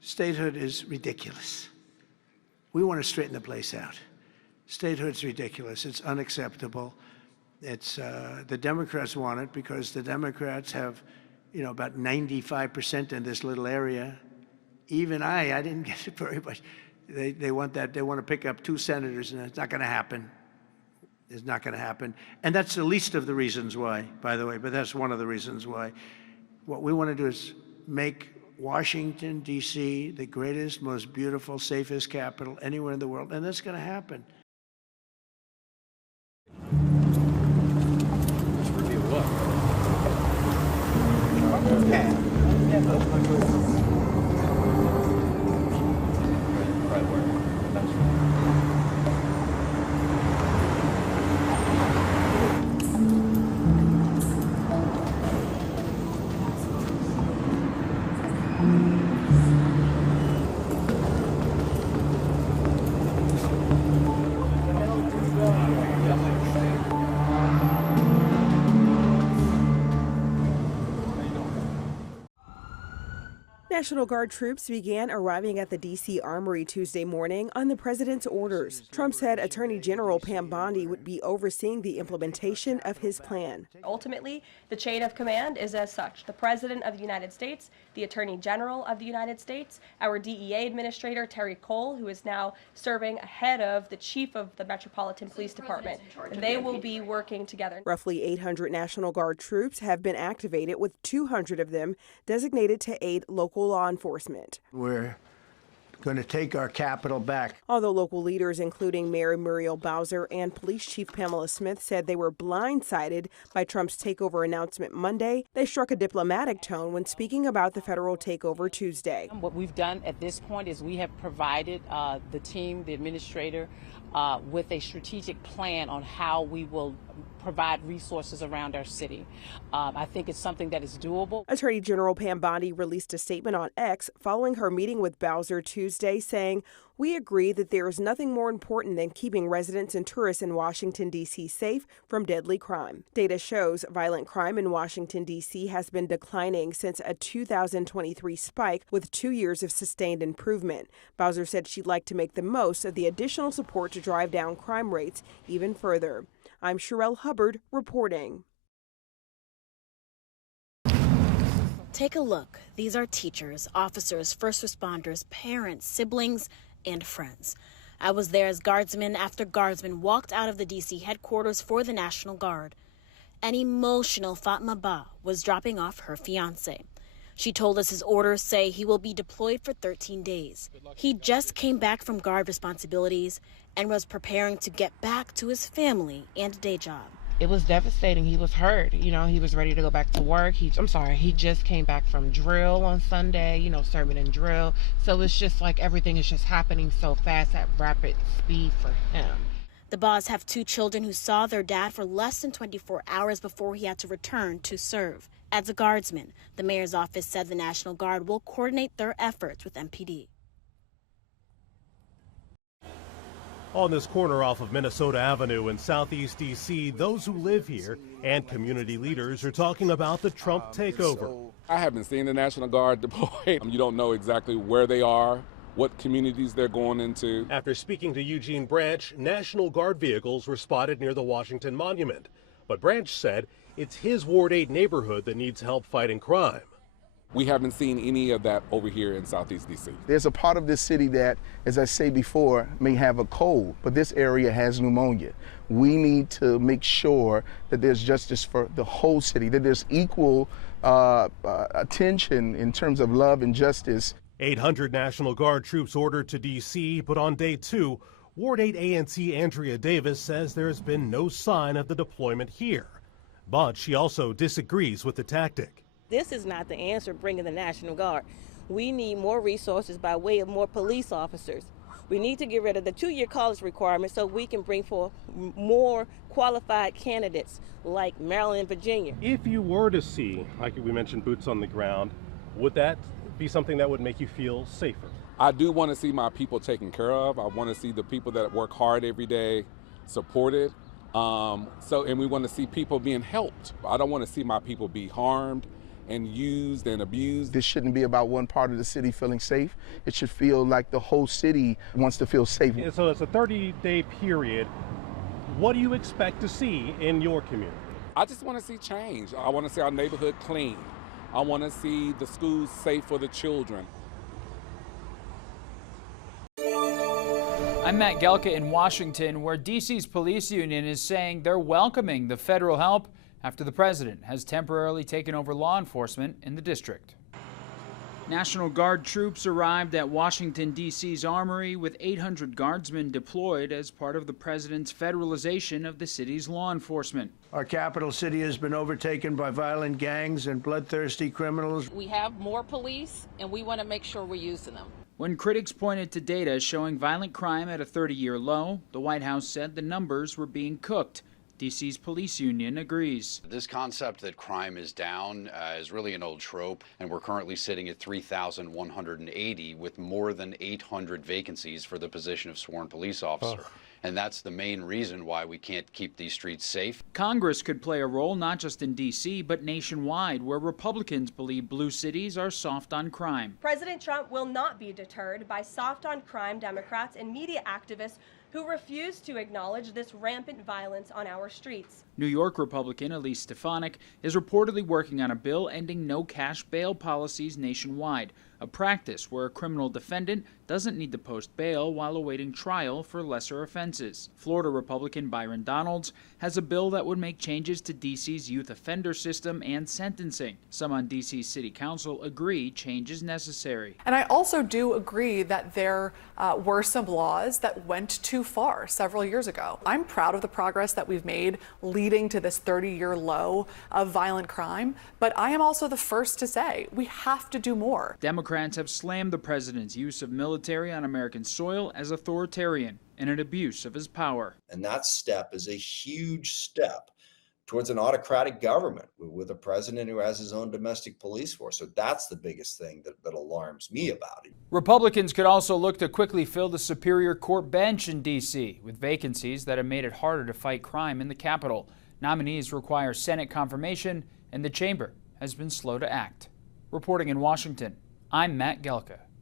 Statehood is ridiculous. We want to straighten the place out. Statehood's ridiculous. It's unacceptable. It's the Democrats want it because the Democrats have, about 95% in this little area. Even I didn't get it very much. They want that. They want to pick up 2 senators, and it's not going to happen. It's not going to happen. And that's the least of the reasons why, by the way, but that's one of the reasons why. What we want to do is make Washington, D.C., the greatest, most beautiful, safest capital anywhere in the world, and that's going to happen. National Guard troops began arriving at the D.C. Armory Tuesday morning on the president's orders. Trump said Attorney General Pam Bondi would be overseeing the implementation of his plan. Ultimately, the chain of command is as such: the President of the United States, the Attorney General of the United States, our DEA Administrator, Terry Cole, who is now serving ahead of the Chief of the Metropolitan Police Department. They will be working together. Roughly 800 National Guard troops have been activated, with 200 of them designated to aid local law enforcement. We're going to take our capital back. Although local leaders, including Mayor Muriel Bowser and Police Chief Pamela Smith, said they were blindsided by Trump's takeover announcement Monday, they struck a diplomatic tone when speaking about the federal takeover Tuesday. What we've done at this point is we have provided the team, the administrator, with a strategic plan on how we will provide resources around our city. I think it's something that is doable. Attorney General Pam Bondi released a statement on X following her meeting with Bowser Tuesday, saying, "We agree that there is nothing more important than keeping residents and tourists in Washington, D.C. safe from deadly crime." Data shows violent crime in Washington, D.C. has been declining since a 2023 spike, with 2 years of sustained improvement. Bowser said she'd like to make the most of the additional support to drive down crime rates even further. I'm Sherelle Hubbard reporting. Take a look. These are teachers, officers, first responders, parents, siblings, and friends. I was there as guardsman after guardsman walked out of the D.C. headquarters for the National Guard. An emotional Fatma Ba was dropping off her fiancé. She told us his orders say he will be deployed for 13 days. He just came back from Guard responsibilities and was preparing to get back to his family and day job. It was devastating. He was hurt. He was ready to go back to work. He just came back from drill on Sunday, serving in drill. So it's just like everything is just happening so fast at rapid speed for him. The Ba's have 2 children who saw their dad for less than 24 hours before he had to return to serve. As a guardsman, the mayor's office said the National Guard will coordinate their efforts with MPD. On this corner off of Minnesota Avenue in Southeast D.C., those who live here and community leaders are talking about the Trump takeover. I haven't seen the National Guard deployed. You don't know exactly where they are, what communities they're going into. After speaking to Eugene Branch, National Guard vehicles were spotted near the Washington Monument. But Branch said it's his Ward 8 neighborhood that needs help fighting crime. We haven't seen any of that over here in Southeast D.C. There's a part of this city that, as I say before, may have a cold, but this area has pneumonia. We need to make sure that there's justice for the whole city, that there's equal attention in terms of love and justice. 800 National Guard troops ordered to D.C., but on day 2, Ward 8 ANC Andrea Davis says there has been no sign of the deployment here. But she also disagrees with the tactic. This is not the answer, bringing the National Guard. We need more resources by way of more police officers. We need to get rid of the 2-year college requirement so we can bring forth more qualified candidates like Maryland and Virginia. If you were to see, like we mentioned, boots on the ground, would that be something that would make you feel safer? I do want to see my people taken care of. I want to see the people that work hard every day supported. And we want to see people being helped. I don't want to see my people be harmed and used and abused. This shouldn't be about one part of the city feeling safe. It should feel like the whole city wants to feel safe. And so it's a 30-day period. What do you expect to see in your community? I just want to see change. I want to see our neighborhood clean. I want to see the schools safe for the children. I'm Matt Gelka in Washington, where D.C.'s police union is saying they're welcoming the federal help after the president has temporarily taken over law enforcement in the district. National Guard troops arrived at Washington, D.C.'s armory with 800 guardsmen deployed as part of the president's federalization of the city's law enforcement. Our capital city has been overtaken by violent gangs and bloodthirsty criminals. We have more police, and we want to make sure we're using them. When critics pointed to data showing violent crime at a 30-year low, the White House said the numbers were being cooked. D.C.'s police union agrees. This concept that crime is down is really an old trope, and we're currently sitting at 3,180 with more than 800 vacancies for the position of sworn police officer. And that's the main reason why we can't keep these streets safe. Congress could play a role not just in D.C., but nationwide, where Republicans believe blue cities are soft on crime. President Trump will not be deterred by soft on crime Democrats and media activists who refuse to acknowledge this rampant violence on our streets. New York Republican Elise Stefanik is reportedly working on a bill ending no-cash bail policies nationwide, a practice where a criminal defendant doesn't need to post bail while awaiting trial for lesser offenses. Florida Republican Byron Donalds has a bill that would make changes to D.C.'s youth offender system and sentencing. Some on D.C.'s City Council agree change is necessary. And I also do agree that there were some laws that went too far several years ago. I'm proud of the progress that we've made leading to this 30-year low of violent crime, but I am also the first to say we have to do more. Democrats have slammed the president's use of military on American soil as authoritarian and an abuse of his power. And that step is a huge step towards an autocratic government with a president who has his own domestic police force. So that's the biggest thing that alarms me about it. Republicans could also look to quickly fill the Superior Court bench in D.C. with vacancies that have made it harder to fight crime in the Capitol. Nominees require Senate confirmation, and the chamber has been slow to act. Reporting in Washington, I'm Matt Gelka.